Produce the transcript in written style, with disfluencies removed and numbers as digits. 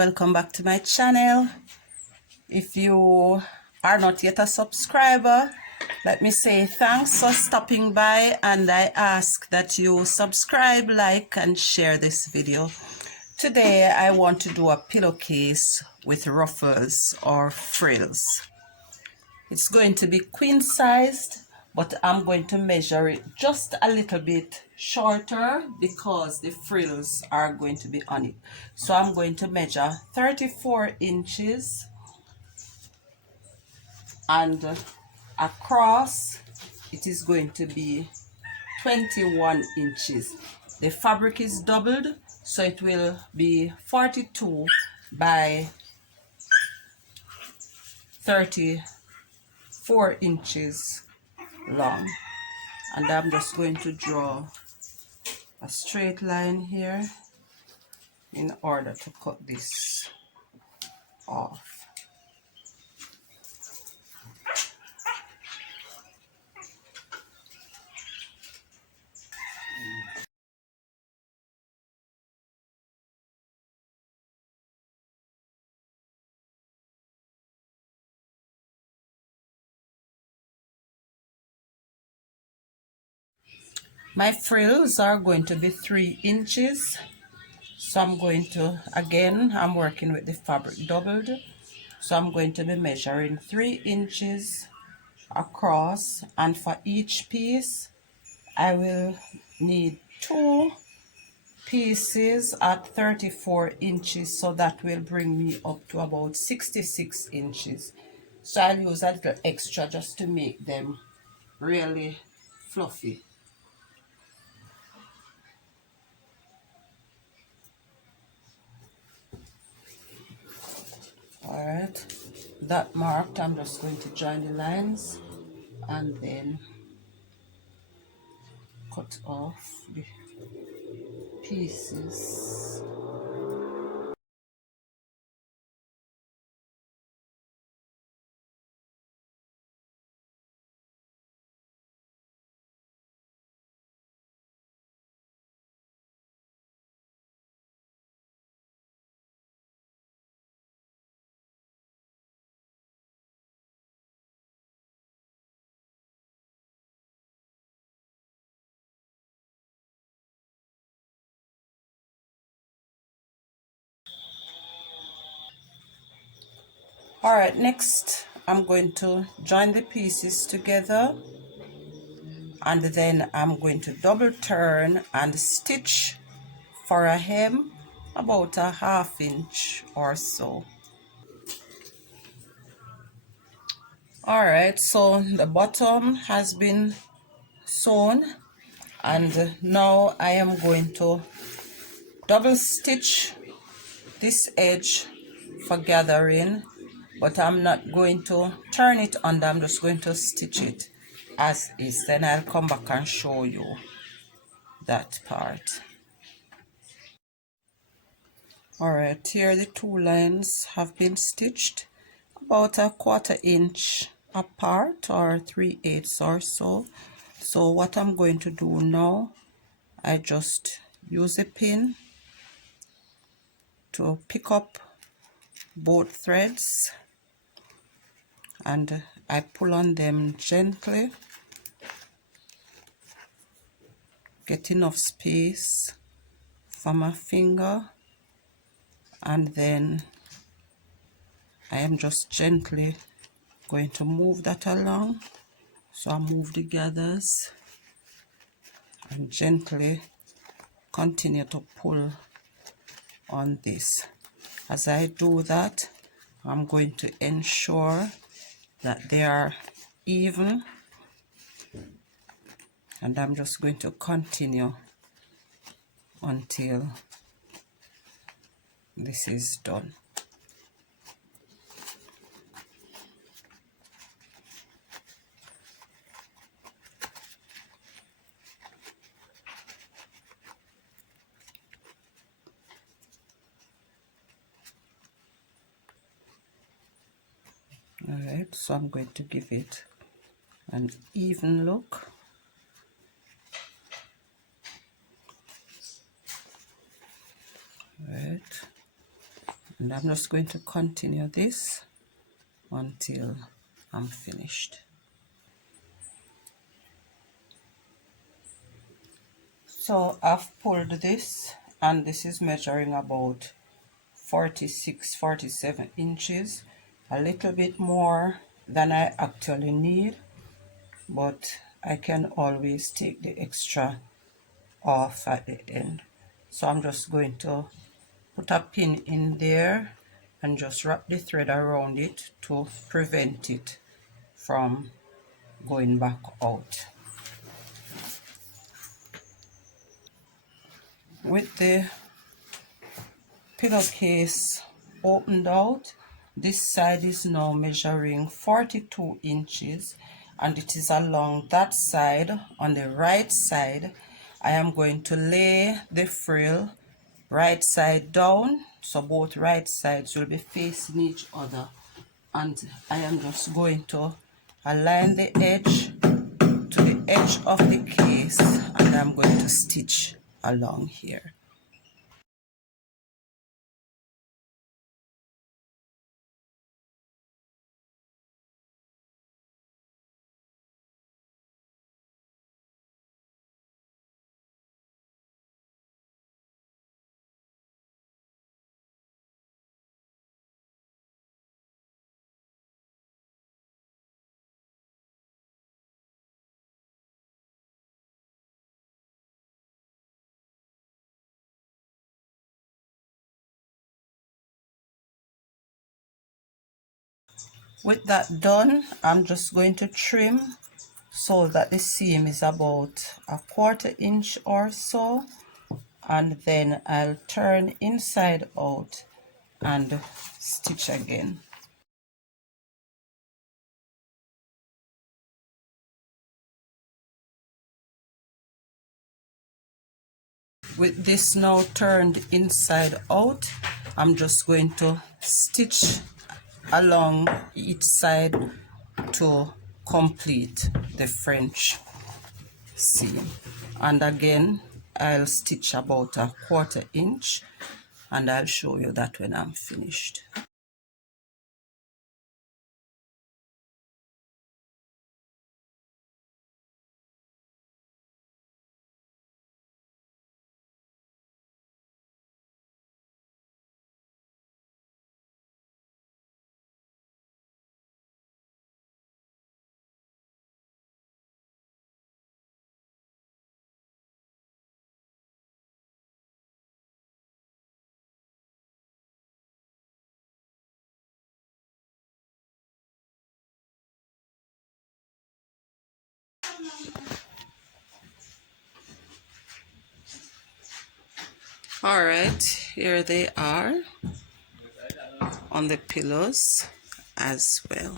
welcome back to my channel. If you are not yet a subscriber, let me say thanks for stopping by, and I ask that you subscribe, like and share this video. Today I want to do a pillowcase with ruffles or frills. It's going to be queen sized, but I'm going to measure it just a little bit shorter because the frills are going to be on it. So I'm going to measure 34 inches and across it is going to be 21 inches. The fabric is doubled, so it will be 42 by 34 inches long. And I'm just going to draw a straight line here in order to cut this off. My frills are going to be 3 inches, so I'm going to, again, I'm working with the fabric doubled, so I'm going to be measuring 3 inches across, and for each piece I will need 2 pieces at 34 inches, so that will bring me up to about 66 inches. So I'll use a little extra just to make them really fluffy. Alright, that marked, I'm just going to join the lines and then cut off the pieces. Alright, next I'm going to join the pieces together, and then I'm going to double turn and stitch for a hem about a 1/2 inch or so. Alright, so the bottom has been sewn, and now I am going to double stitch this edge for gathering, but I'm not going to turn it under, I'm just going to stitch it as is. Then I'll come back and show you that part. Alright, here the 2 lines have been stitched about a 1/4 inch apart, or 3/8 or so. So what I'm going to do now, I just use a pin to pick up both threads, and I pull on them gently, get enough space for my finger, and then I am just gently going to move that along. So I move the gathers and gently continue to pull on this. As I do that, I'm going to ensure that they are even, and I'm just going to continue until this is done. Alright, so I'm going to give it an even look. Right, And I'm just going to continue this until I'm finished. So I've pulled this, and this is measuring about 47 inches, a little bit more than I actually need, but I can always take the extra off at the end. So I'm just going to put a pin in there and just wrap the thread around it to prevent it from going back out. With the pillowcase opened out, this side is now measuring 42 inches, and it is along that side. On the right side, I am going to lay the frill right side down, so both right sides will be facing each other, and I am just going to align the edge to the edge of the case, and I'm going to stitch along here. With that done, I'm just going to trim so that the seam is about a 1/4 inch or so, and then I'll turn inside out and stitch again. With this now turned inside out, I'm just going to stitch along each side to complete the French seam. And again, I'll stitch about a 1/4 inch, and I'll show you that when I'm finished. All right, here they are on the pillows as well.